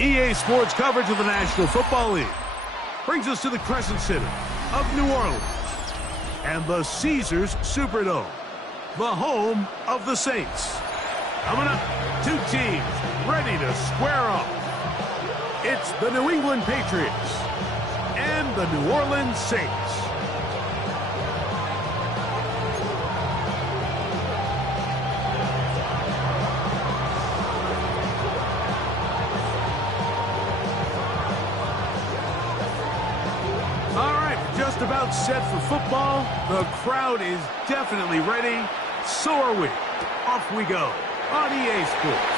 EA Sports coverage of the National Football League brings us to the Crescent City of New Orleans and the Caesars Superdome, the home of the Saints. Coming up, two teams ready to square off. It's the New England Patriots and the New Orleans Saints. About set for football. The crowd is definitely ready. So are we. Off we go on EA Sports.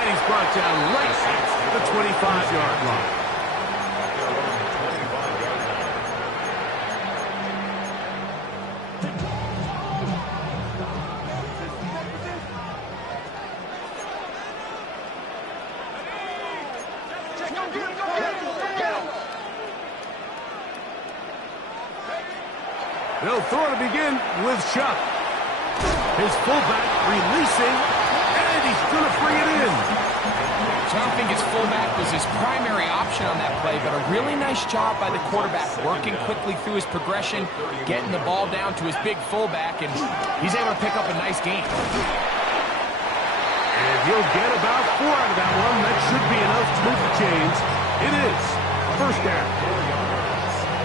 And he's brought down right at the 25-yard line. They'll throw to begin with Chuck. His fullback releasing, and he's going to bring it in. So I don't think his fullback was his primary option on that play, but a really nice job by the quarterback, working quickly through his progression, getting the ball down to his big fullback, and he's able to pick up a nice gain. And he'll get about 4 out of that one. That should be enough to move the chains. It is first down.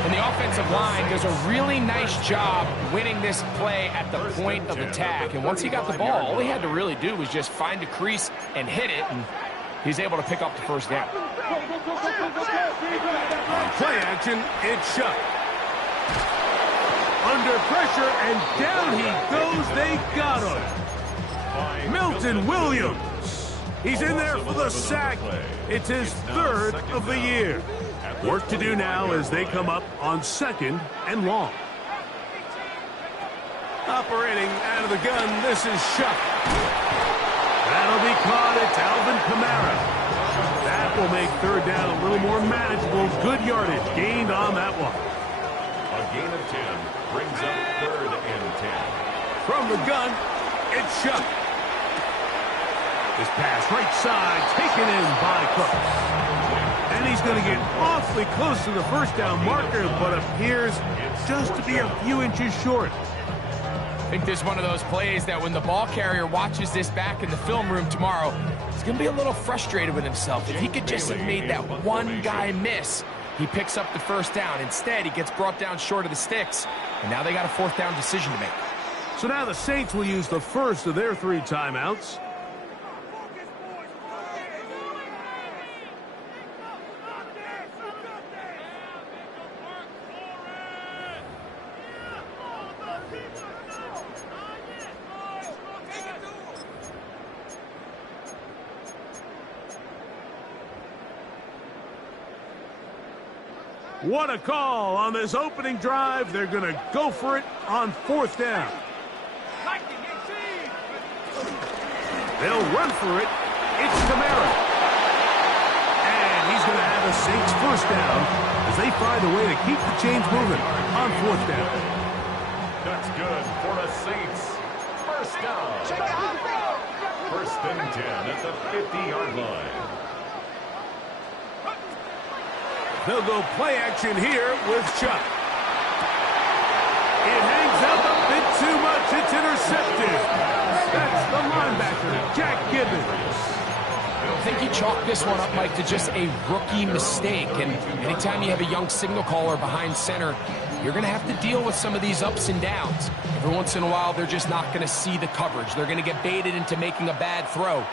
And the offensive line does a really nice job winning this play at the point of attack. And once he got the ball, all he had to really do was just find a crease and hit it, and he's able to pick up the first down. On play action, it's Chuck. Under pressure, and down he goes. They got him. Milton Williams. He's in there for the sack. It's his third of the year. Work to do now as they come up on 2nd and long. Operating out of the gun, this is Chuck. That'll be caught. It's Alvin Kamara. That will make 3rd down a little more manageable. Good yardage gained on that one. A gain of 10 brings up 3rd and 10. From the gun, it's Chuck. This pass right side taken in by Cook. And he's going to get awfully close to the first down marker, but appears just to be a few inches short. I think this is one of those plays that when the ball carrier watches this back in the film room tomorrow, he's going to be a little frustrated with himself. If he could just have made that one guy miss, he picks up the first down. Instead, he gets brought down short of the sticks, and now they got a 4th down decision to make. So now the Saints will use the first of their 3 timeouts. What a call on this opening drive. They're going to go for it on 4th down. They'll run for it. It's Kamara. And he's going to have a Saints first down as they find a way to keep the chains moving on 4th down. That's good for the Saints. First down. 1st and 10 at the 50-yard line. They'll go play action here with Chuck. It hangs out a bit too much. It's intercepted. That's the linebacker, Jack Gibbons. I think he chalked this one up, Mike, to just a rookie mistake. And anytime you have a young signal caller behind center, you're going to have to deal with some of these ups and downs. Every once in a while, they're just not going to see the coverage. They're going to get baited into making a bad throw.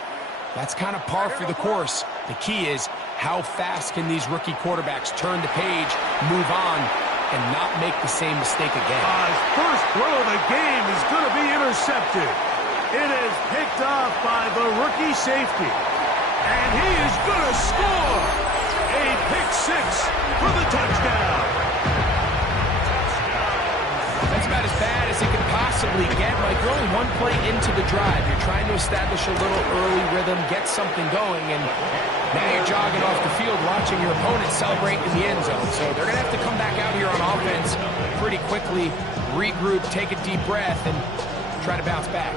That's kind of par for the course. The key is, how fast can these rookie quarterbacks turn the page, move on, and not make the same mistake again? His first throw of the game is going to be intercepted. It is picked off by the rookie safety. And he is going to score a pick 6 for the touchdown. That's about as bad as it could possibly get. Like, you're only one play into the drive. You're trying to establish a little early rhythm, get something going, and now you're jogging off the field watching your opponent celebrate in the end zone. So they're going to have to come back out here on offense pretty quickly, regroup, take a deep breath, and try to bounce back.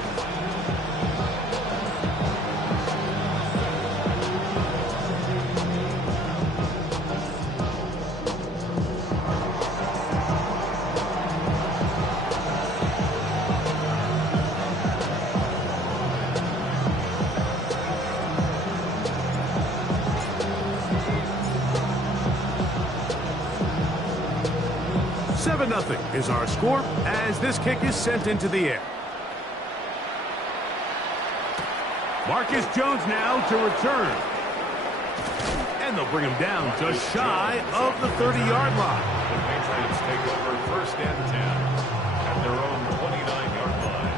7-0 is our score as this kick is sent into the air. Marcus Jones now to return. And they'll bring him down just shy of the 30-yard line. The Patriots take over 1st and 10 at their own 29-yard line.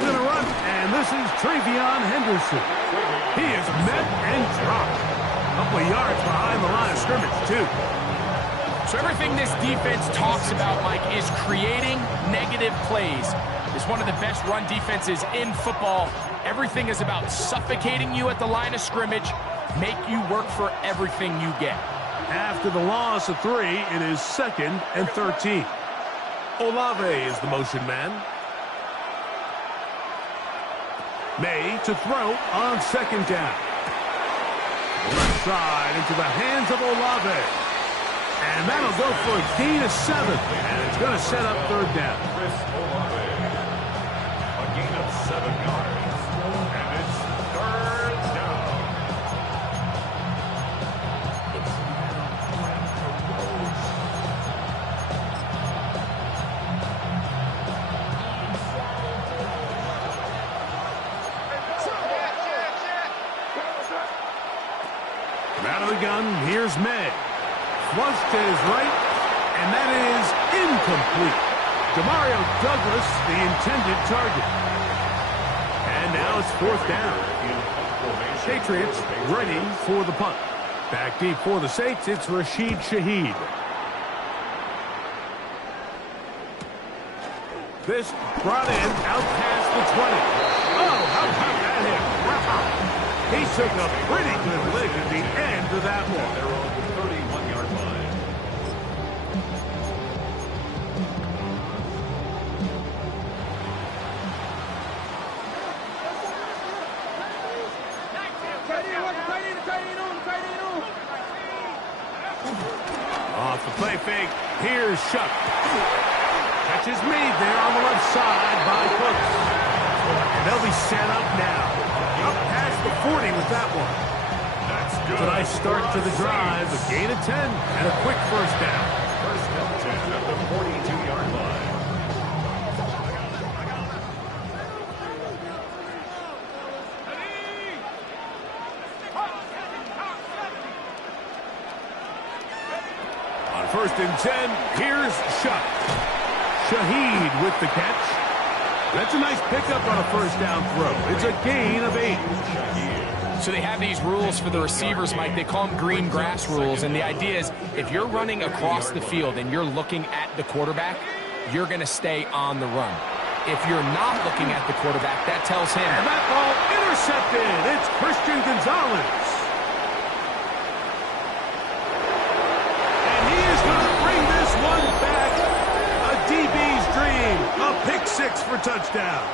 Going to run, and this is Travion Henderson. He is met and dropped. A couple of yards behind the line of scrimmage, too. So everything this defense talks about, Mike, is creating negative plays. It's one of the best run defenses in football. Everything is about suffocating you at the line of scrimmage, make you work for everything you get. After the loss of 3, it is 2nd and 13. Olave is the motion man. May to throw on 2nd down. Left side into the hands of Olave. And that'll go for a gain of 7. And it's going to set up 3rd down. Chris Olave. A gain of 7 yards. And it's 3rd down. From out of the gun, here's May. Flush to his right, and that is incomplete. Demario Douglas, the intended target. And now it's 4th down. Patriots ready for the punt. Back deep for the Saints, it's Rashid Shaheed. This brought in out past the 20. Oh, how about that hit? Wow. He took a pretty good lick at the end of that one. Their own 31-yard line. Off the play fake, here's Shuck. Catch is made there on the left side by Cooks. And they'll be set up now. Up past the 40 with that one. That's good. It's a nice start to the drive. A gain of 10 and a quick 1st down. 1st and 10 at the 42-yard line. On 1st and 10, here's Shuck. Shaheed with the catch. That's a nice pickup on a 1st down throw. It's a gain of 8. So they have these rules for the receivers, Mike. They call them green grass rules. And the idea is if you're running across the field and you're looking at the quarterback, you're going to stay on the run. If you're not looking at the quarterback, that tells him. And that ball intercepted. It's Christian Gonzalez. And he is going to bring this one back. A DB's dream. A pick 6 for touchdown.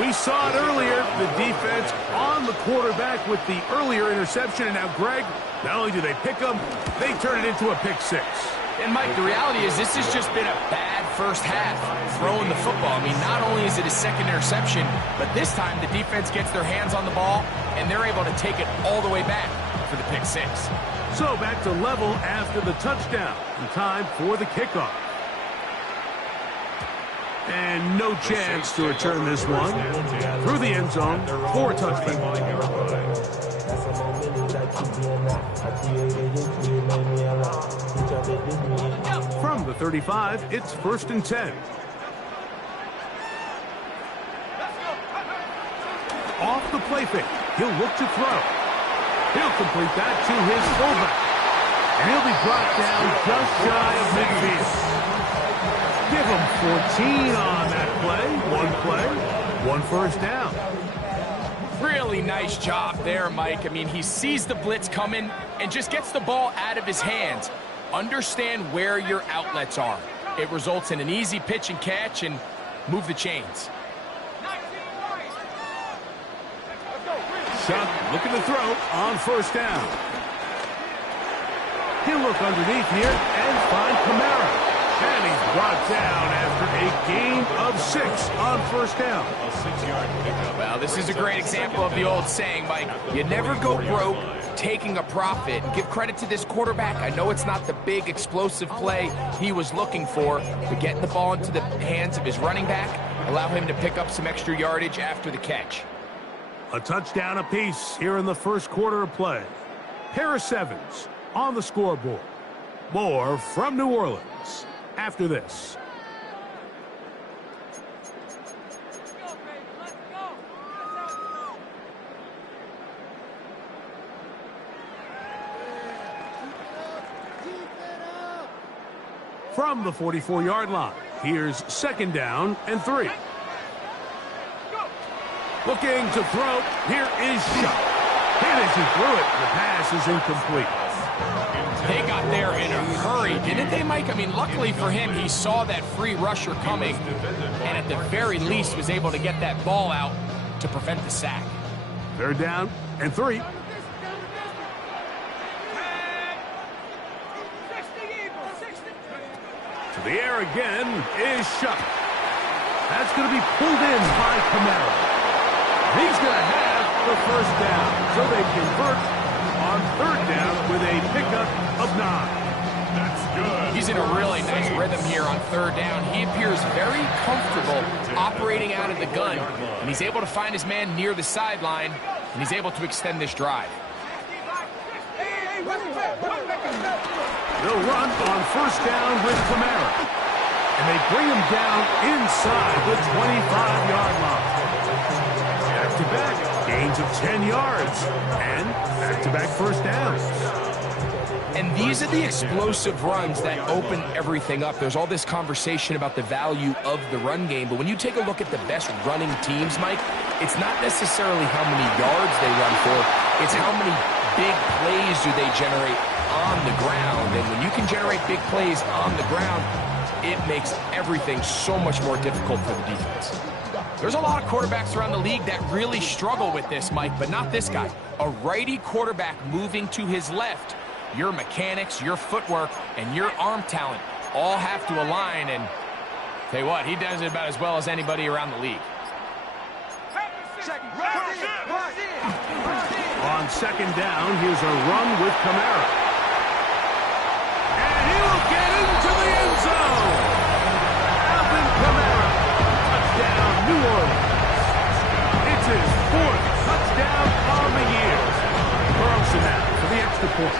We saw it earlier, the defense on the quarterback with the earlier interception. And now, Greg, not only do they pick him, they turn it into a pick 6. And, Mike, the reality is this has just been a bad first half throwing the football. I mean, not only is it a 2nd interception, but this time the defense gets their hands on the ball, and they're able to take it all the way back for the pick 6. So back to level after the touchdown. And time for the kickoff. And no chance to return this one through the end zone for a touchdown. From the 35, it's 1st and 10. Off the play fake, he'll look to throw. He'll complete that to his fullback. And he'll be brought down just shy of midfield. Give him 14 on that play, 1 1st down. Really nice job there, Mike. I mean, he sees the blitz coming and just gets the ball out of his hands. Understand where your outlets are. It results in an easy pitch and catch and move the chains. Shuck looking to throw on 1st down. He'll look underneath here and find Kamara. And he's brought down after a gain of 6 on first down. A 6-yard pickup. Well, this is a great example of the old saying, Mike. You never go broke taking a profit. Give credit to this quarterback. I know it's not the big explosive play he was looking for, but getting the ball into the hands of his running back, allow him to pick up some extra yardage after the catch. A touchdown apiece here in the first quarter of play. Pair of 7s on the scoreboard. More from New Orleans after this. From the 44-yard line, here's 2nd down and 3. Looking to throw. Here is Shuck. Hit as he threw it. The pass is incomplete. They got there in a hurry, didn't they, Mike? I mean, luckily for him, he saw that free rusher coming, and at the very least was able to get that ball out to prevent the sack. 3rd down and 3. To the air again is Shuck. That's going to be pulled in by Camara. He's going to have the first down, so they convert on 3rd down with a pickup of 9. That's good. He's in a really nice rhythm here on 3rd down. He appears very comfortable operating out of the gun, and he's able to find his man near the sideline, and he's able to extend this drive. They'll run on 1st down with Camara, and they bring him down inside the 25-yard line. Back-to-back gains of 10 yards, and back-to-back first downs. And these are the explosive runs that open everything up. There's all this conversation about the value of the run game, but when you take a look at the best running teams, Mike, it's not necessarily how many yards they run for, it's how many big plays do they generate on the ground. And when you can generate big plays on the ground, it makes everything so much more difficult for the defense. There's a lot of quarterbacks around the league that really struggle with this, Mike, but not this guy. A righty quarterback moving to his left. Your mechanics, your footwork, and your arm talent all have to align, and tell you what, he does it about as well as anybody around the league. On 2nd down, here's a run with Camara. And he will get into the end zone. Alvin Kamara, touchdown, New Orleans. It's his 4th touchdown on the year. Carlson now for the extra point.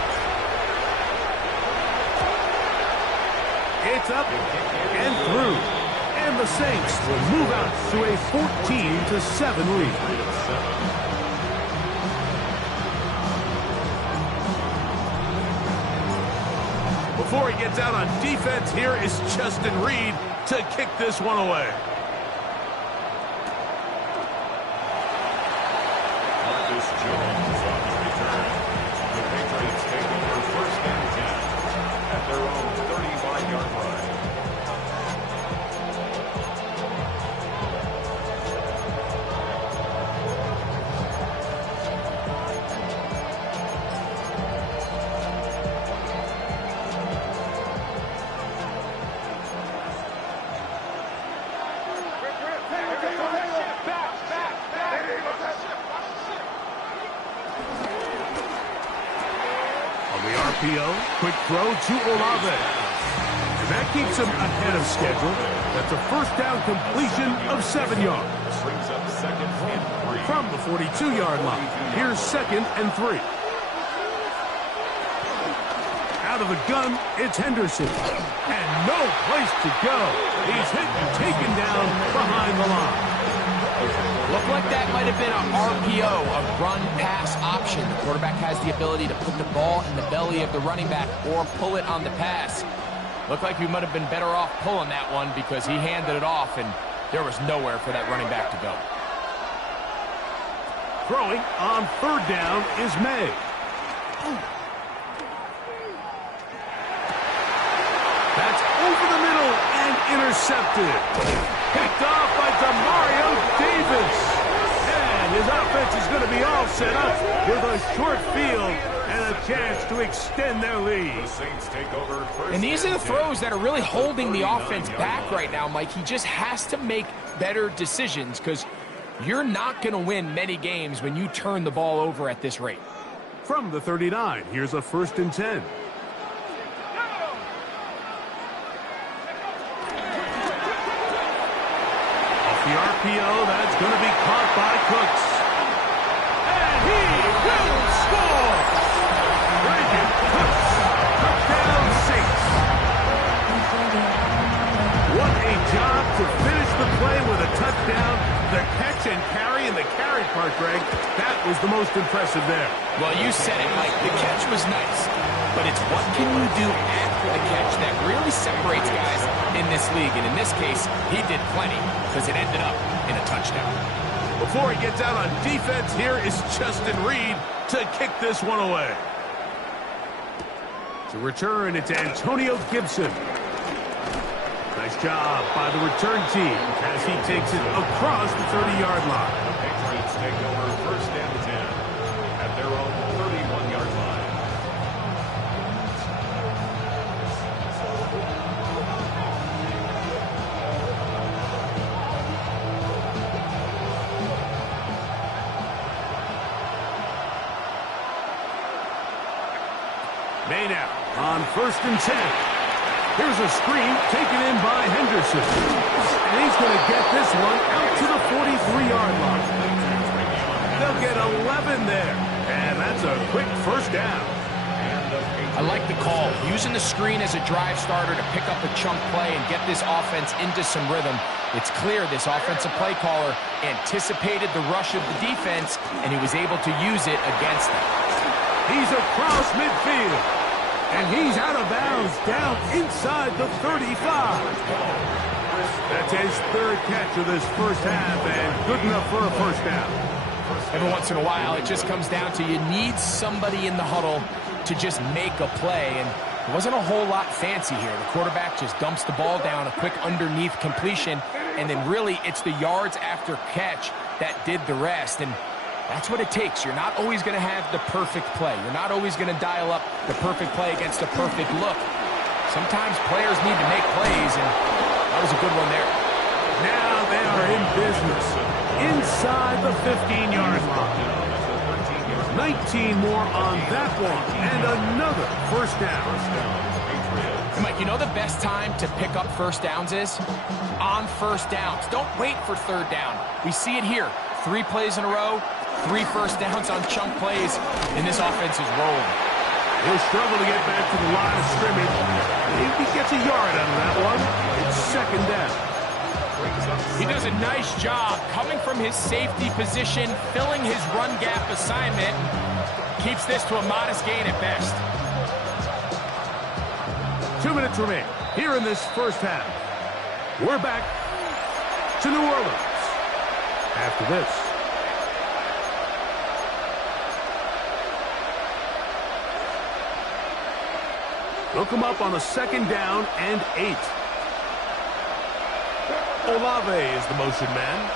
It's up and through. And the Saints will move out to a 14-7 lead. Before he gets out on defense, here is Justin Reed to kick this one away. Marcus Jones on the return. The Patriots take over 1st and 10 at their own 35-yard line. Quick throw to Olave. And that keeps him ahead of schedule. That's a 1st down completion of 7 yards. Brings up 2nd and 3. From the 42-yard line, here's 2nd and 3. Out of the gun, it's Henderson. And no place to go. He's hit and taken down behind the line. Looked like that might have been an RPO, a run-pass option. The quarterback has the ability to put the ball in the belly of the running back or pull it on the pass. Looked like we might have been better off pulling that one because he handed it off, and there was nowhere for that running back to go. Throwing on 3rd down is May. That's over the middle and intercepted. Picked off by Demario Davis. And his offense is going to be all set up with a short field and a chance to extend their lead. And these are the throws that are really holding the offense back right now, Mike. He just has to make better decisions because you're not going to win many games when you turn the ball over at this rate. From the 39, here's a 1st and 10. Off the RPO, that's going to be caught by Cooks. And he will score! Brandon Cooks, touchdown Saints. What a job to finish the play with a touchdown. The catch and carry, and the carry part, Greg, that was the most impressive there. Well, you said it, Mike. The catch was nice, but it's what can you do after the catch that really separates guys in this league. And in this case, he did plenty because it ended up in a touchdown. Before he gets out on defense, here is Justin Reed to kick this one away. To return, it's Antonio Gibson. Nice job by the return team as he takes it across the 30-yard line. The Patriots take over 1st and 10 at their own 31-yard line. May now on 1st and 10. Here's a screen taken in by Henderson. And he's going to get this one out to the 43-yard line. They'll get 11 there. And that's a quick 1st down. I like the call. Using the screen as a drive starter to pick up a chunk play and get this offense into some rhythm. It's clear this offensive play caller anticipated the rush of the defense, and he was able to use it against them. He's across midfield. And he's out of bounds down inside the 35. That's his 3rd catch of this 1st half, and good enough for a 1st down. Every once in a while, it just comes down to you need somebody in the huddle to just make a play, and it wasn't a whole lot fancy here. The quarterback just dumps the ball down, a quick underneath completion, and then really it's the yards after catch that did the rest. And that's what it takes. You're not always going to have the perfect play. You're not always going to dial up the perfect play against the perfect look. Sometimes players need to make plays, and that was a good one there. Now they are in business inside the 15-yard line. 19 more on that one, and another 1st down. And Mike, you know the best time to pick up 1st downs is? On 1st downs. Don't wait for 3rd down. We see it here. 3 plays in a row, 3 1st downs on chunk plays, and this offense is rolling. He'll struggle to get back to the line of scrimmage. If he gets a yard out of that one, it's 2nd down. He does a nice job coming from his safety position, filling his run gap assignment. Keeps this to a modest gain at best. 2 minutes remain here in this 1st half. We're back to New Orleans after this. They'll come up on a 2nd down and 8. Olave is the motion man.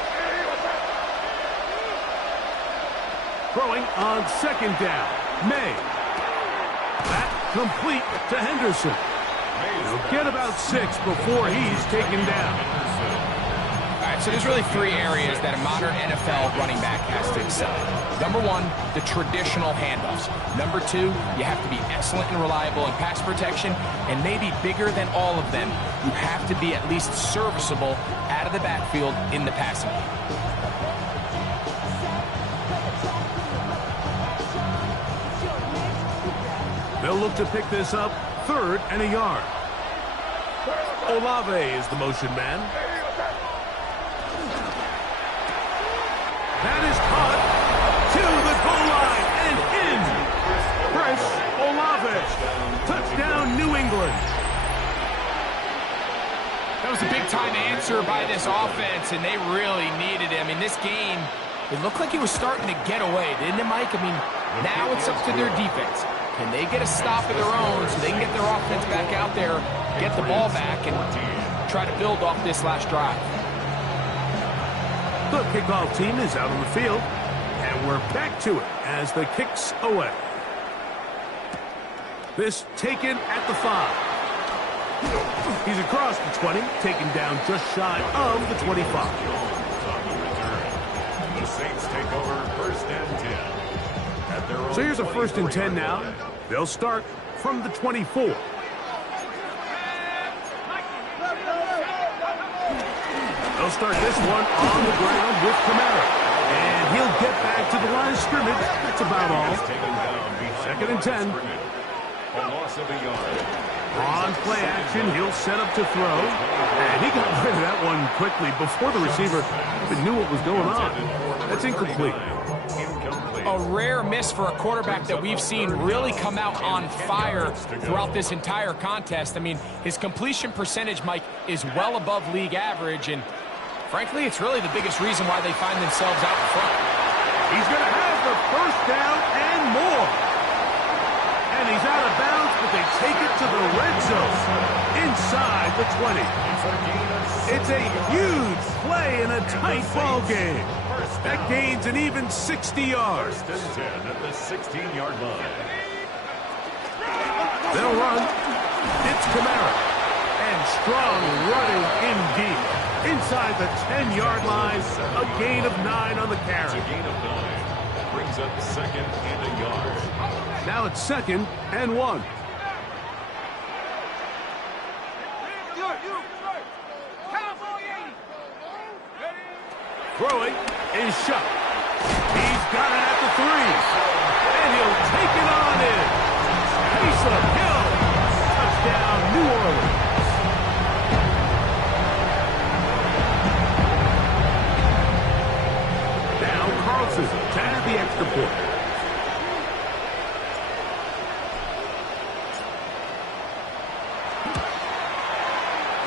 Throwing on 2nd down. May. That complete to Henderson. He'll get about 6 before he's taken down. All right, so there's really 3 areas that a modern NFL running back has to excel in. Number 1, the traditional handoffs. Number 2, you have to be excellent and reliable in pass protection, and maybe bigger than all of them, you have to be at least serviceable out of the backfield in the passing game. They'll look to pick this up 3rd and a yard. Olave is the motion man. That is caught to the goal line and in. Chris Olave. Touchdown, New England. That was a big-time answer by this offense, and they really needed him. In this game, it looked like he was starting to get away, didn't it, Mike? I mean, now it's up to their defense. Can they get a stop of their own so they can get their offense back out there, get the ball back, and try to build off this last drive? The kickoff team is out on the field. And And we're back to it as the kick's away. This taken at the 5. He's across the 20, taken down just shy of the 25. The Saints take over first and 10. So here's a first and 10 now. They'll start from the 24. They'll start this one on the ground with Kamara. And he'll get back to the line of scrimmage. That's about all. Second and 10. A loss of a yard. On play action, he'll set up to throw. And he got rid of that one quickly before the receiver even knew what was going on. That's incomplete. A rare miss for a quarterback that we've seen really come out on fire throughout this entire contest. I mean, his completion percentage, Mike, is well above league average, and frankly, it's really the biggest reason why they find themselves out in front. He's going to have the first down and more. And he's out of bounds, but they take it to the red zone inside the 20. It's a huge play in a tight ball game. That gains an even 60 yards. First and 10 at the 16-yard line. They'll run. It's Kamara. And strong running indeed. Inside the 10-yard line, a gain of 9 on the carry. It's a gain of 9. Brings up second and a yard. Now it's second and 1. Throwing is shot. He's got it at the 3. And he'll take it on in. Taysom Hill. Touchdown, New Orleans. Now Carlson to add the extra point.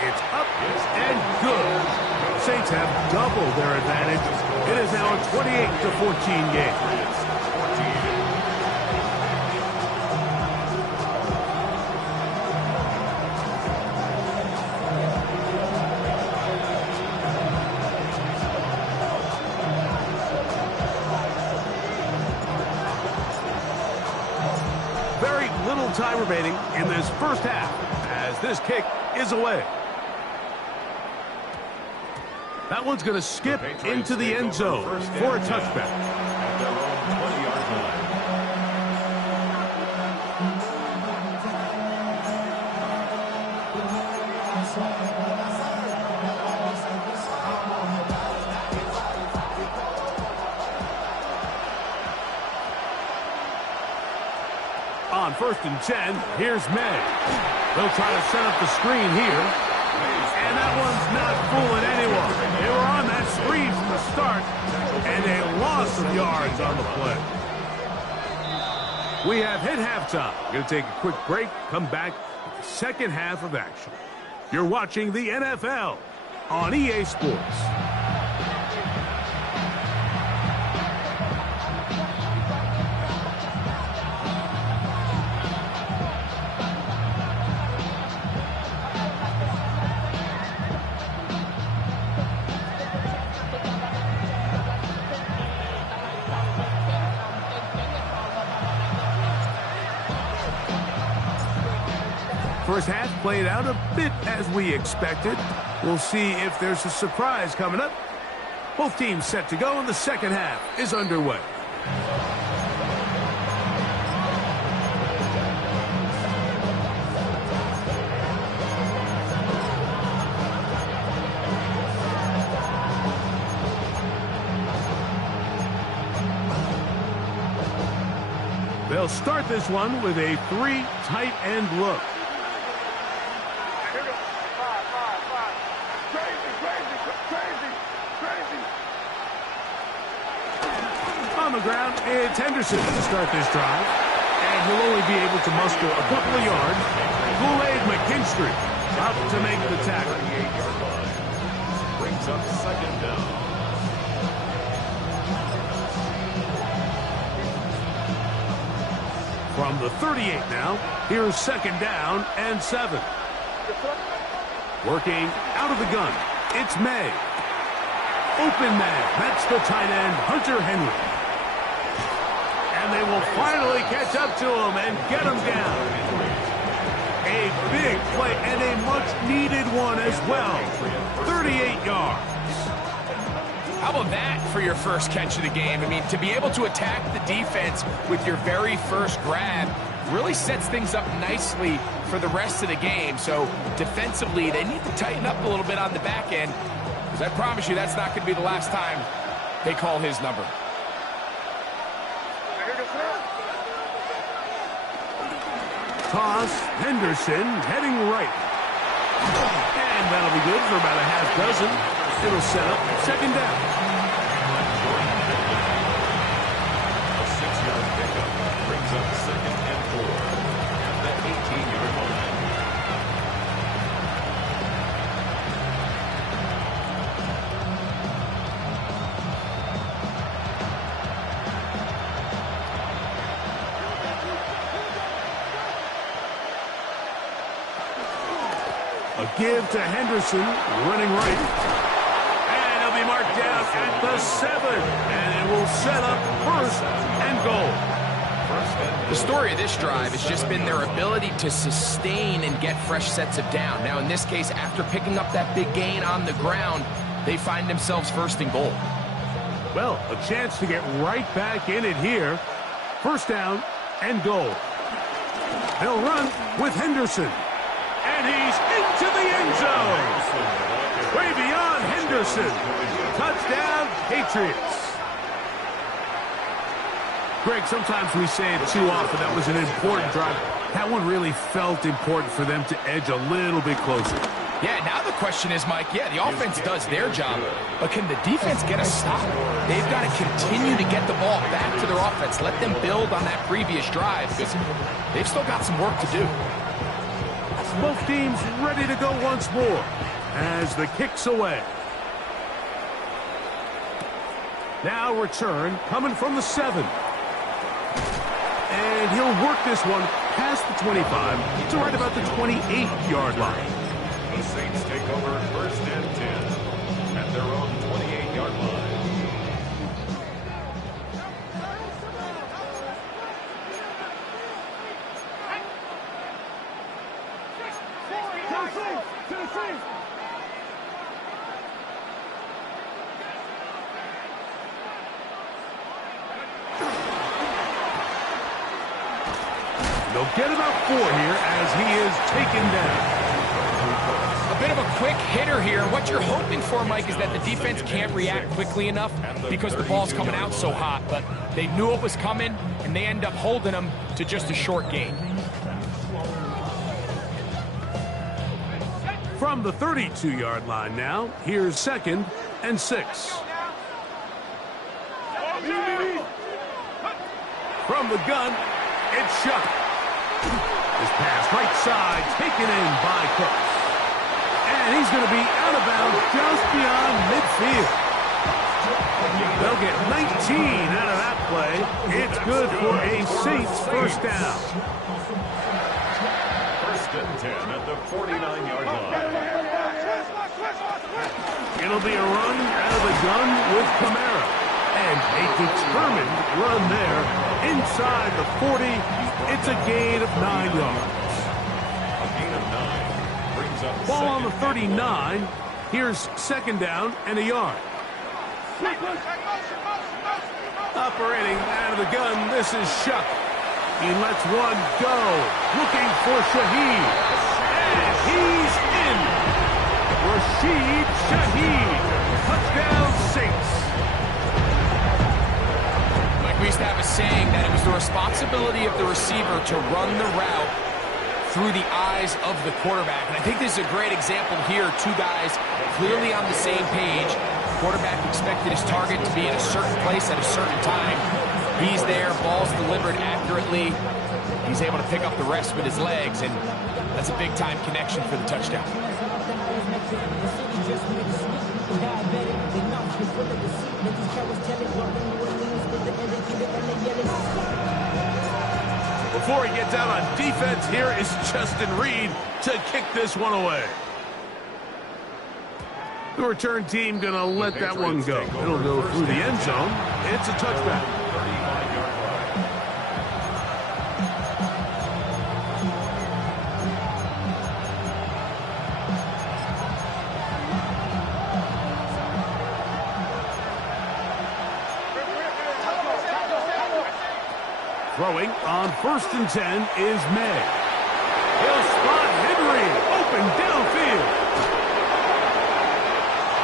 It's up and good. Saints have doubled their advantage. It is now a 28-14 game. Very little time remaining in this first half as this kick is away. That one's going to skip into the end zone for a touchback. At their own 20-yard line. On first and 10, here's May. They'll try to set up the screen here. And that one's not fooling anyone. They were on that screen from the start, and a loss of yards on the play. We have hit halftime. We're going to take a quick break, come back with the second half of action. You're watching the NFL on EA Sports. First half played out a bit as we expected. We'll see if there's a surprise coming up. Both teams set to go, and the second half is underway. They'll start this one with a 3 tight end look. On the ground, it's Henderson to start this drive. And he'll only be able to muster a couple of yards. Kool-Aid McKinstry up to make the tackle. Brings up second down. From the 38 now, here's second down and 7. Working out of the gun, it's May. Open man, that's the tight end, Hunter Henry. And they will finally catch up to him and get him down. A big play and a much-needed one as well. 38 yards. How about that for your first catch of the game? I mean, to be able to attack the defense with your very first grab really sets things up nicely for the rest of the game. So defensively, they need to tighten up a little bit on the back end, because I promise you that's not going to be the last time they call his number. Toss, Henderson heading right. And that'll be good for about a half dozen. It'll set up second down. A 6-yard pickup brings up 2nd and 4 at the 18-yard line. A give to Henderson, running right. And he'll be marked down at the 7. And it will set up 1st and goal. The story of this drive has just been their ability to sustain and get fresh sets of down. Now, in this case, after picking up that big gain on the ground, they find themselves 1st and goal. Well, a chance to get right back in it here. 1st down and goal. They'll run with Henderson. And he's into the end zone. Way beyond Henderson. Touchdown, Patriots. Greg, sometimes we say it too often. That was an important drive. That one really felt important for them to edge a little bit closer. Yeah, now the question is, Mike, yeah, the offense does their job, but can the defense get a stop? They've got to continue to get the ball back to their offense. Let them build on that previous drive, because they've still got some work to do. Both teams ready to go once more as the kick's away. Now return coming from the 7. And he'll work this one past the 25 to right about the 28-yard line. The Saints take over 1st and 10 at their own 28-yard line. They'll get about 4 here as he is taken down. A bit of a quick hitter here. What you're hoping for, Mike, is that the defense can't react quickly enough because the ball's coming out so hot. But they knew it was coming, and they end up holding them to just a short gain. From the 32-yard line now, here's 2nd and 6. From the gun, it's Shuck. This pass right side taken in by Cooks. And he's going to be out of bounds just beyond midfield. They'll get 19 out of that play. It's good for a Saints 1st down. 1st and 10 at the 49-yard line. It'll be a run out of the gun with Kamara. And a determined run there inside the 40. It's a gain of 9 yards. A gain of 9 brings up Ball on the 2nd. 39. Here's 2nd down and a yard. Operating out of the gun, this is Shuck. He lets one go. Looking for Shaheed. And he's in. Rashid Shaheed. Touchdown Saints. We used to have a saying that it was the responsibility of the receiver to run the route through the eyes of the quarterback. And I think this is a great example here. 2 guys clearly on the same page. Quarterback expected his target to be in a certain place at a certain time. He's there, ball's delivered accurately. He's able to pick up the rest with his legs, and that's a big-time connection for the touchdown. Before he gets out on defense, here is Justin Reed to kick this one away. The return team going to let that one go. It'll go through the end zone. It's a touchback. 35-yard line. Throwing on 1st and 10 is May. He'll spot Henry open downfield.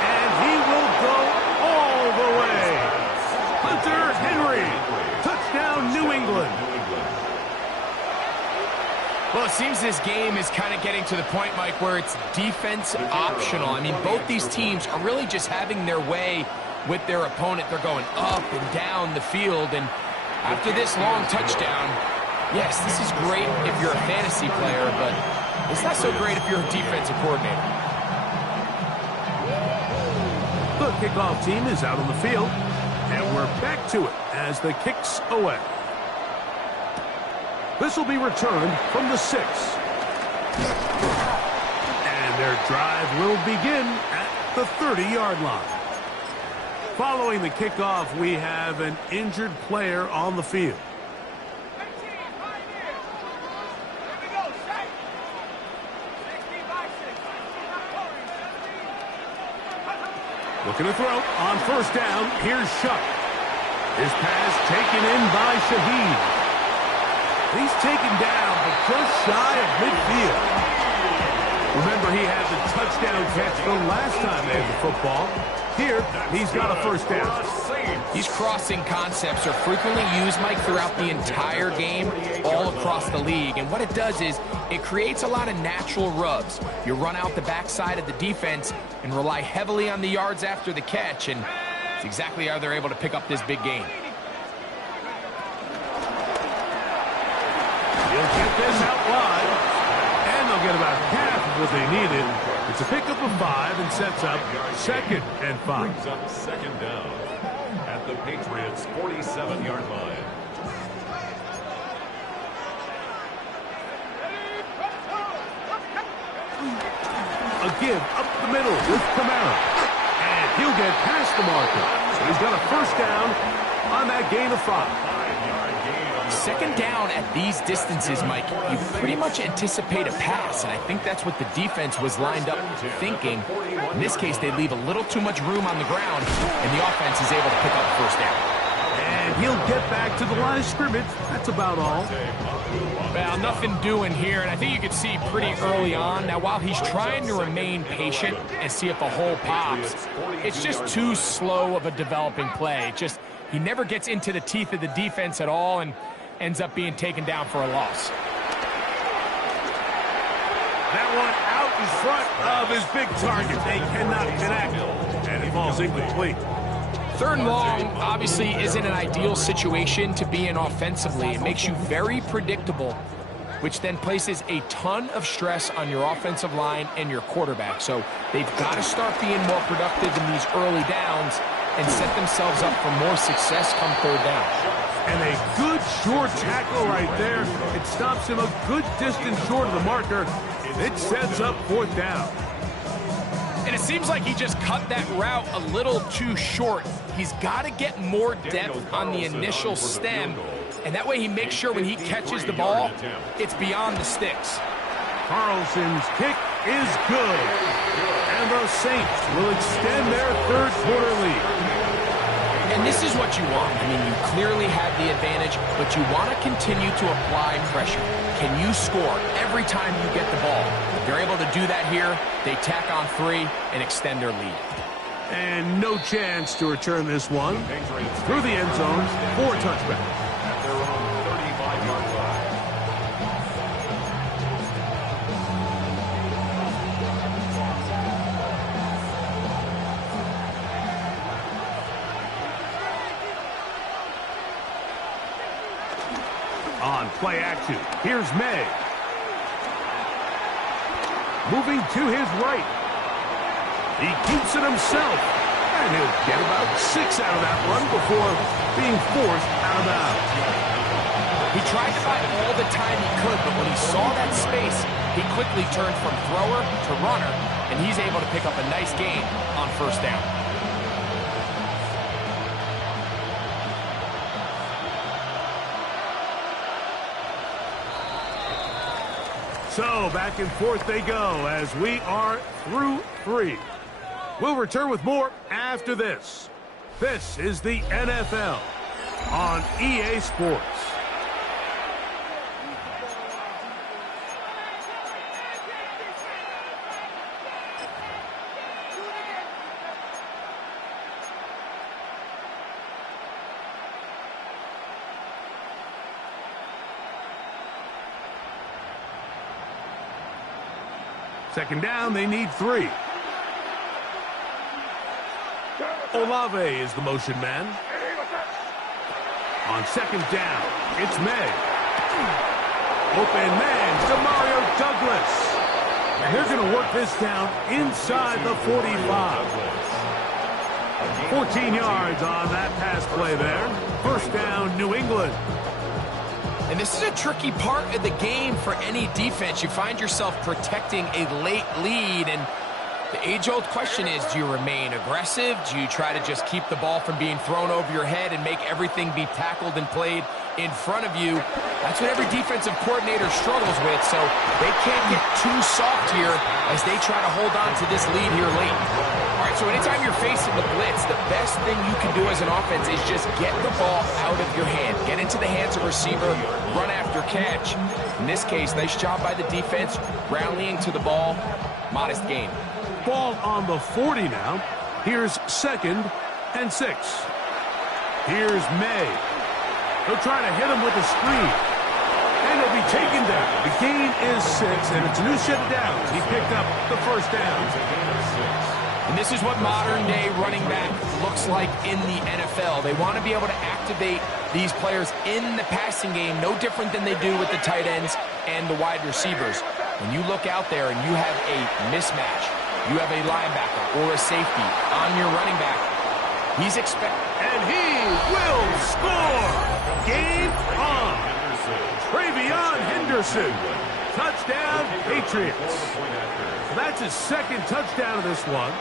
And he will go all the way. Hunter Henry. Touchdown, New England. Well, it seems this game is kind of getting to the point, Mike, where it's defense optional. I mean, both these teams are really just having their way with their opponent. They're going up and down the field, and after this long touchdown, yes, this is great if you're a fantasy player, but it's not so great if you're a defensive coordinator. The kickoff team is out on the field, and we're back to it as the kick's away. This will be returned from the 6. And their drive will begin at the 30-yard line. Following the kickoff, we have an injured player on the field. Looking to throw on 1st down. Here's Shuck. His pass taken in by Shaheed. He's taken down, but just shy of midfield. Remember, he had the touchdown catch the last time they had the football. Here, he's got a 1st down. These crossing concepts are frequently used, Mike, throughout the entire game, all across the league. And what it does is it creates a lot of natural rubs. You run out the backside of the defense and rely heavily on the yards after the catch, and it's exactly how they're able to pick up this big game. He'll get this out wide, and they'll get about half of what they needed. It's a pickup of 5 and sets up 2nd and 5. Brings up 2nd down at the Patriots' 47-yard line. A give up the middle with Camara. And he'll get past the marker. So he's got a 1st down on that gain of 5. 2nd down at these distances, Mike, you pretty much anticipate a pass, and I think that's what the defense was lined up thinking. In this case, they leave a little too much room on the ground, and the offense is able to pick up the 1st down. And he'll get back to the line of scrimmage. That's about all. Well, nothing doing here, and I think you could see pretty early on. Now, while he's trying to remain patient and see if a hole pops, it's just too slow of a developing play. He never gets into the teeth of the defense at all and ends up being taken down for a loss. That one out in front of his big target. They cannot connect, and it falls incomplete. 3rd and long obviously isn't an ideal situation to be in offensively. It makes you very predictable, which then places a ton of stress on your offensive line and your quarterback. So they've got to start being more productive in these early downs and set themselves up for more success come 3rd down. And a good short tackle right there. It stops him a good distance short of the marker. It sets up 4th down. And it seems like he just cut that route a little too short. He's got to get more depth on the initial stem, and that way he makes sure when he catches the ball, it's beyond the sticks. Carlson's kick is good. And the Saints will extend their 3rd quarter lead. And this is what you want. I mean, you clearly have the advantage, but you want to continue to apply pressure. Can you score every time you get the ball? If they're able to do that here, they tack on 3 and extend their lead. And no chance to return this one through the end zone for a touchback. At their own 35-yard line. On play action, here's May. Moving to his right. He keeps it himself. And he'll get about 6 out of that one before being forced out of bounds. He tried to buy all the time he could, but when he saw that space, he quickly turned from thrower to runner, and he's able to pick up a nice gain on 1st down. So back and forth they go as we are through 3. We'll return with more after this. This is the NFL on EA Sports. Second down, they need 3. Olave is the motion man. On second down, it's May. Open man to Mario Douglas. And they're going to work this down inside the 45. 14 yards on that pass play there. First down, New England. And this is a tricky part of the game for any defense. You find yourself protecting a late lead, and the age-old question is, do you remain aggressive? Do you try to just keep the ball from being thrown over your head and make everything be tackled and played in front of you? That's what every defensive coordinator struggles with, so they can't get too soft here as they try to hold on to this lead here late. All right, so anytime you're facing the blitz, the best thing you can do as an offense is just get the ball out of your hand. Get into the hands of a receiver, run after catch. In this case, nice job by the defense, rallying to the ball. Modest gain. Ball on the 40 now. Here's 2nd and 6. Here's May. They'll try to hit him with a screen. And he'll be taken down. The gain is 6, and it's a new set of downs. He picked up the first down. And this is what modern-day running back looks like in the NFL. They want to be able to activate these players in the passing game, no different than they do with the tight ends and the wide receivers. When you look out there and you have a mismatch, you have a linebacker or a safety on your running back, he's and he will score! Game on! Travion Henderson. Touchdown, Patriots. That's his 2nd touchdown of this one,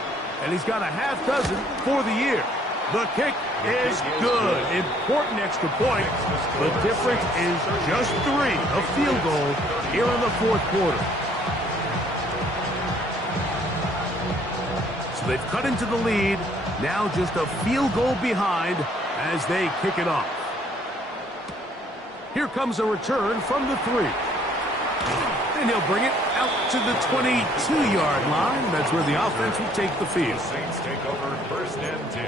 and he's got a half dozen for the year. The kick is good. Important extra point. The difference is just 3, a field goal here in the 4th quarter. So they've cut into the lead. Now just a field goal behind as they kick it off. Here comes a return from the 3. And he'll bring it out to the 22-yard line. That's where the offense will take the field. The Saints take over 1st and 10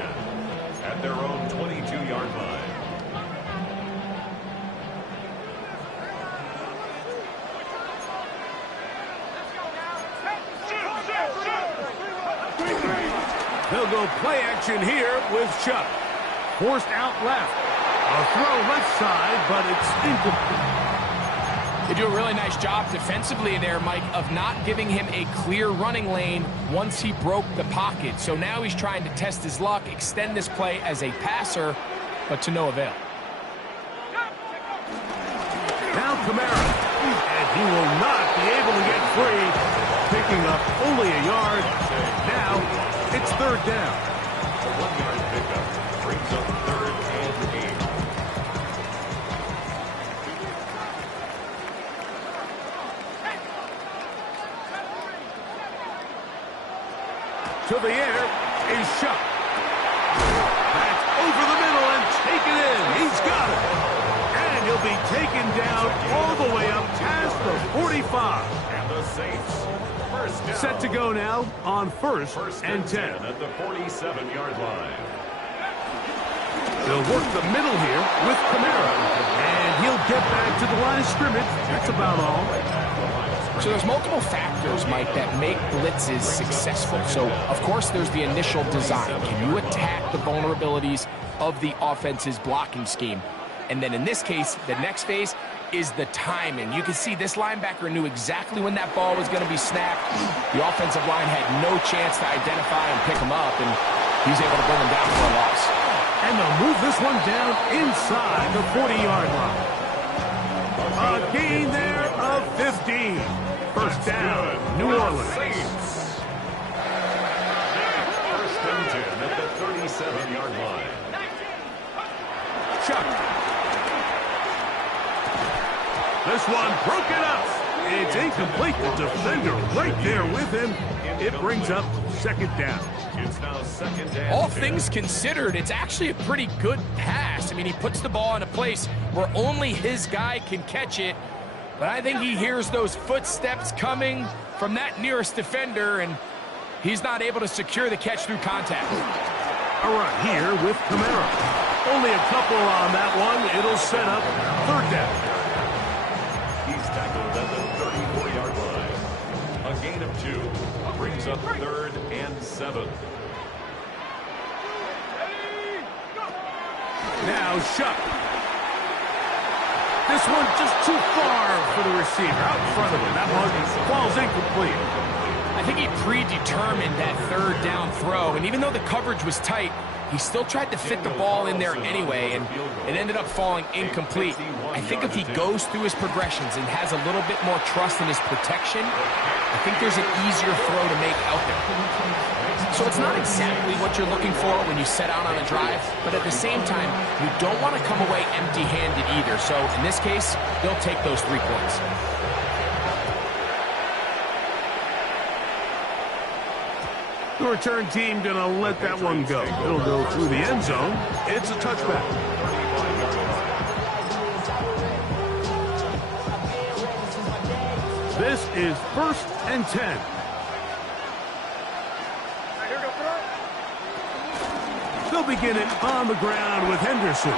at their own 22-yard line. They'll go play action here with Chuck. Forced out left. A throw left side, but it's incomplete. They do a really nice job defensively there, Mike, of not giving him a clear running lane once he broke the pocket. So now he's trying to test his luck, extend this play as a passer, but to no avail. Now Kamara, and he will not be able to get free, picking up only a yard. Now it's 3rd down. A 1-yard pickup brings up 3rd and 8. To the air is Shuck. That's over the middle and taken in. He's got it. And he'll be taken down all the way up past the 45. And the Saints, first down. Set to go now on 1st and 10. At the 47-yard line. They'll work the middle here with Kamara. And he'll get back to the line of scrimmage. That's about all. So there's multiple factors, Mike, that make blitzes successful. So, of course, there's the initial design. Can you attack the vulnerabilities of the offense's blocking scheme? And then in this case, the next phase is the timing. You can see this linebacker knew exactly when that ball was going to be snapped. The offensive line had no chance to identify and pick him up, and he was able to bring him down for a loss. And they'll move this one down inside the 40-yard line. A gain there of 15. First down, New Orleans. Saints. 1st and 10 at the 37-yard line. Chuck. This one broken up. It's incomplete. The defender right there with him. It brings up second down. It's now second down. All things considered, it's actually a pretty good pass. I mean, he puts the ball in a place where only his guy can catch it. But I think he hears those footsteps coming from that nearest defender, and he's not able to secure the catch through contact. A run here with Camara. Only a couple on that one. It'll set up third down. He's tackled at the 34-yard line. A gain of 2 brings up 3rd and 7. Now Shuck. This one just too far for the receiver. Out in front of him. That one falls incomplete. I think he predetermined that third down throw, and even though the coverage was tight, he still tried to fit the ball in there anyway, and it ended up falling incomplete. I think if he goes through his progressions and has a little bit more trust in his protection, I think there's an easier throw to make out there. So it's not exactly what you're looking for when you set out on a drive, but at the same time, you don't want to come away empty-handed either. So in this case, they'll take those 3 points. The return team gonna let that one go. It'll go through the end zone. It's a touchback. This is 1st and 10. They'll begin it on the ground with Henderson.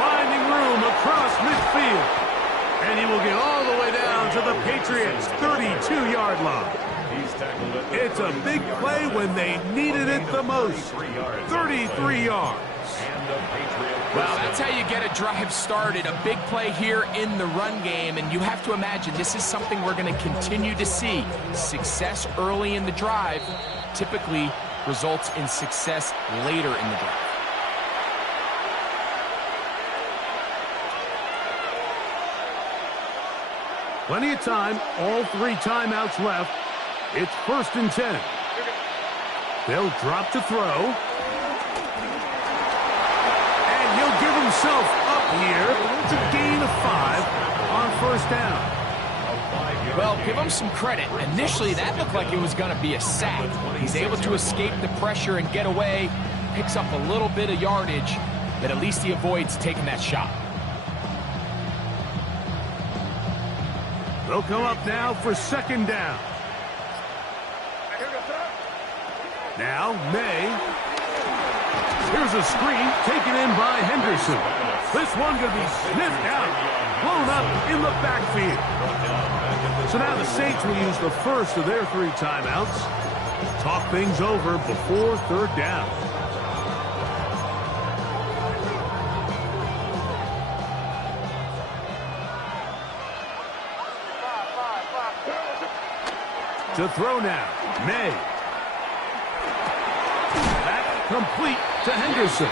Finding room across midfield. And he will get all the way down to the Patriots' 32-yard line. It's a big play when they needed it the most. 33 yards. Well, that's how you get a drive started. A big play here in the run game, and you have to imagine this is something we're going to continue to see. Success early in the drive typically results in success later in the drive. Plenty of time, all 3 timeouts left. It's 1st and 10. They'll drop to throw. And he'll give himself up here. It's a gain of 5 on 1st down. Well, give him some credit. Initially, that looked like it was going to be a sack. He's able to escape the pressure and get away. Picks up a little bit of yardage, but at least he avoids taking that shot. They'll come up now for 2nd down. Now, May. Here's a screen taken in by Henderson. This one going to be sniffed out, blown up in the backfield. So now the Saints will use the first of their 3 timeouts. Talk things over before 3rd down. To throw now, May. That complete to Henderson.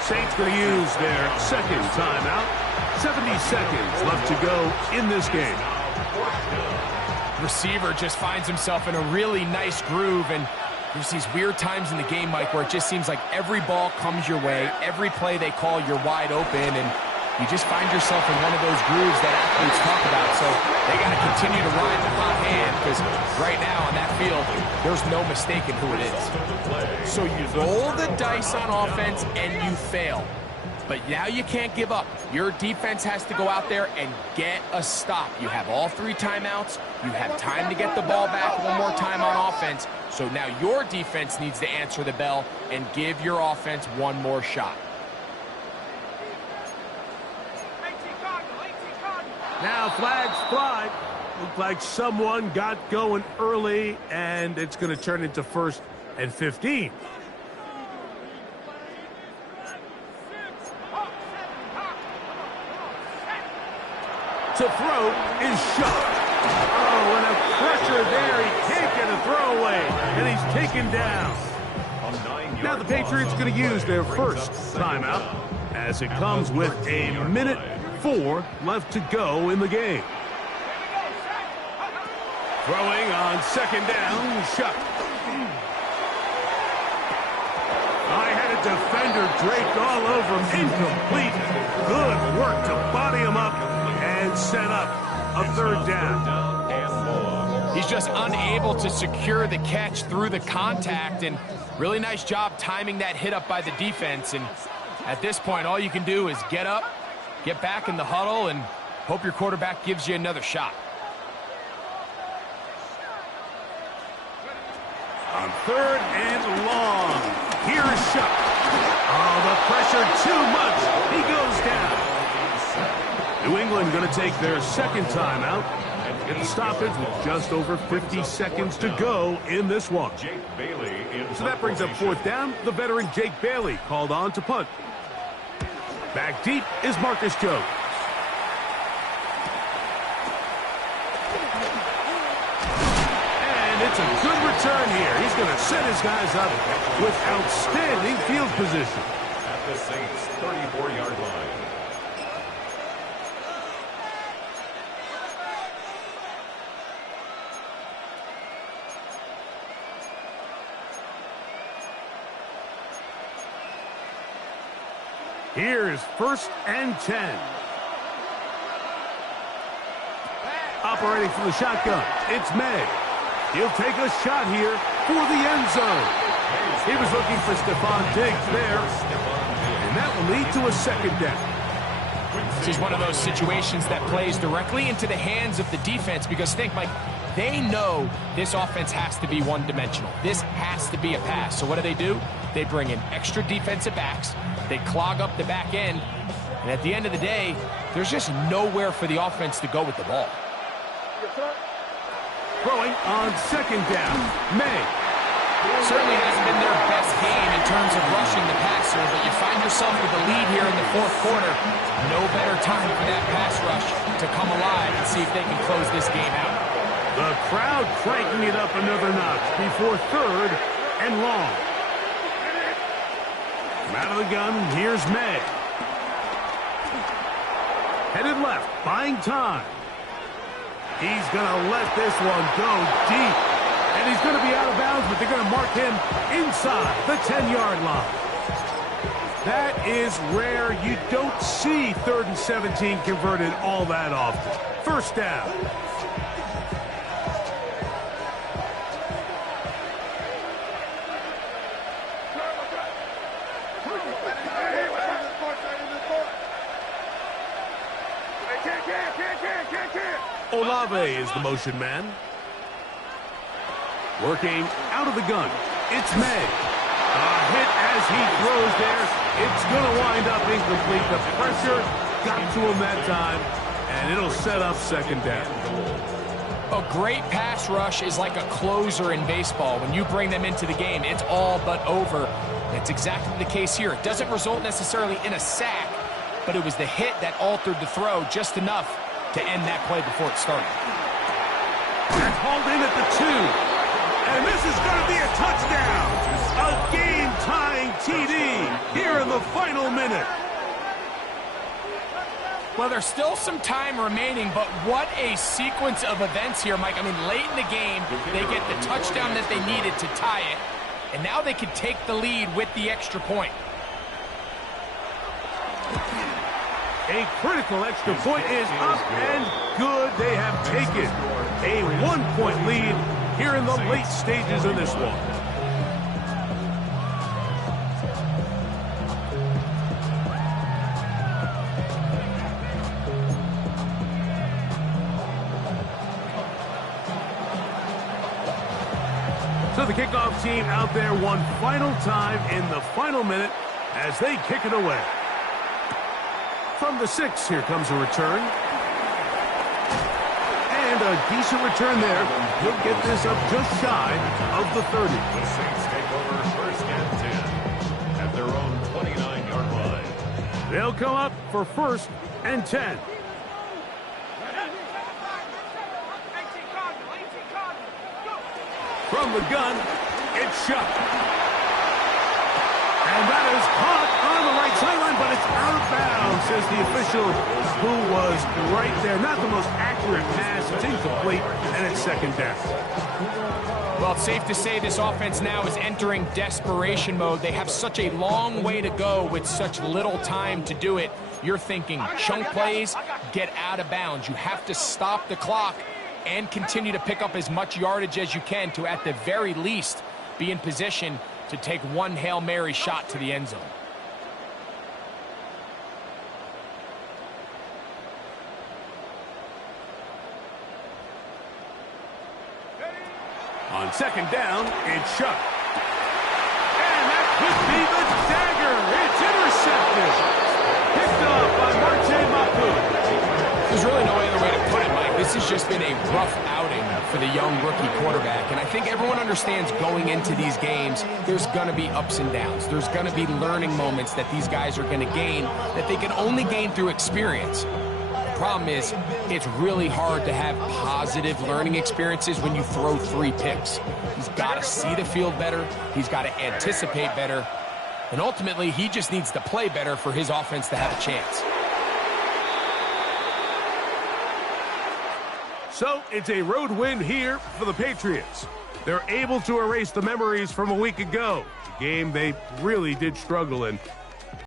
Saints going to use their 2nd timeout. 70 seconds left to go in this game. Receiver just finds himself in a really nice groove, and there's these weird times in the game, Mike, where it just seems like every ball comes your way, every play they call, you're wide open, and you just find yourself in one of those grooves that athletes talk about. So they got to continue to ride the hot hand, because right now on that field, there's no mistaking who it is. So you roll the dice on offense and you fail. But now you can't give up. Your defense has to go out there and get a stop. You have all 3 timeouts. You have time to get the ball back one more time on offense. So now your defense needs to answer the bell and give your offense one more shot. Now flags fly. Looked like someone got going early, and it's going to turn into 1st and 15. To throw is Shuck. Oh, and a pressure there. He can't get a throwaway, and he's taken down. Now the Patriots going to use their 1st timeout as it comes with a minute 4 left to go in the game. Throwing on 2nd down, Shuck. I had a defender draped all over him. Incomplete. Good work to body him up and set up a third down. He's just unable to secure the catch through the contact, and really nice job timing that hit up by the defense. And at this point, all you can do is get up, get back in the huddle, and hope your quarterback gives you another shot. On third and long, here's Shuck. Oh, the pressure too much. He goes down. New England going to take their second timeout. Get the stoppage with just over 50 seconds to go in this one. So that brings up fourth down. The veteran Jake Bailey called on to punt. Back deep is Marcus Jones. And it's a good return here. He's going to set his guys up with outstanding field position. At the Saints' 34-yard line. Here's first and 10. Operating from the shotgun, it's May. He'll take a shot here for the end zone. He was looking for Stephon Diggs there, and that will lead to a second down. This is one of those situations that plays directly into the hands of the defense, because think, Mike, they know this offense has to be one-dimensional. This has to be a pass. So what do? They bring in extra defensive backs. They clog up the back end. And at the end of the day, there's just nowhere for the offense to go with the ball. Throwing on second down, May. Certainly hasn't been their best game in terms of rushing the passer, but you find yourself with a lead here in the fourth quarter. No better time for that pass rush to come alive and see if they can close this game out. The crowd cranking it up another notch before third and long. Out of the gun, here's May. Headed left, buying time. He's going to let this one go deep. And he's going to be out of bounds, but they're going to mark him inside the 10-yard line. That is rare. You don't see 3rd and 17 converted all that often. First down. Olave is the motion man. Working out of the gun. It's May. A hit as he throws there. It's going to wind up incomplete. The pressure got to him that time, and it'll set up second down. A great pass rush is like a closer in baseball. When you bring them into the game, it's all but over. It's exactly the case here. It doesn't result necessarily in a sack, but it was the hit that altered the throw just enough to end that play before it started. That's hauled in at the 2. And this is going to be a touchdown. A game-tying TD here in the final minute. Well, there's still some time remaining, but what a sequence of events here, Mike. I mean, late in the game, they get the touchdown that they needed to tie it, and now they can take the lead with the extra point. A critical extra point is up and good. They have taken a 1-point lead here in the late stages of this one. So the kickoff team out there one final time in the final minute as they kick it away. From the 6, here comes a return. And a decent return there. He'll get this up just shy of the 30. The Saints take over first and 10 at their own 29-yard line. They'll come up for first and 10. From the gun, it's shot. And that is caught on the right sideline, but it's out of bounds, says the official who was right there. Not the most accurate pass. It's incomplete, and it's second down. Well, it's safe to say this offense now is entering desperation mode. They have such a long way to go with such little time to do it. You're thinking chunk plays, get out of bounds. You have to stop the clock and continue to pick up as much yardage as you can to, at the very least, be in position to take one Hail Mary shot to the end zone. On second down, it's Shuck. And that could be the dagger. It's intercepted. Picked up by Marche Mapu. There's really no other way to put it, Mike. This has just been a rough outing for the young rookie quarterback. And I think everyone understands going into these games, there's going to be ups and downs. There's going to be learning moments that these guys are going to gain that they can only gain through experience. Problem is, it's really hard to have positive learning experiences when you throw 3 picks. He's got to see the field better. He's got to anticipate better. And ultimately, he just needs to play better for his offense to have a chance. So it's a road win here for the Patriots. They're able to erase the memories from a week ago, a game they really did struggle in.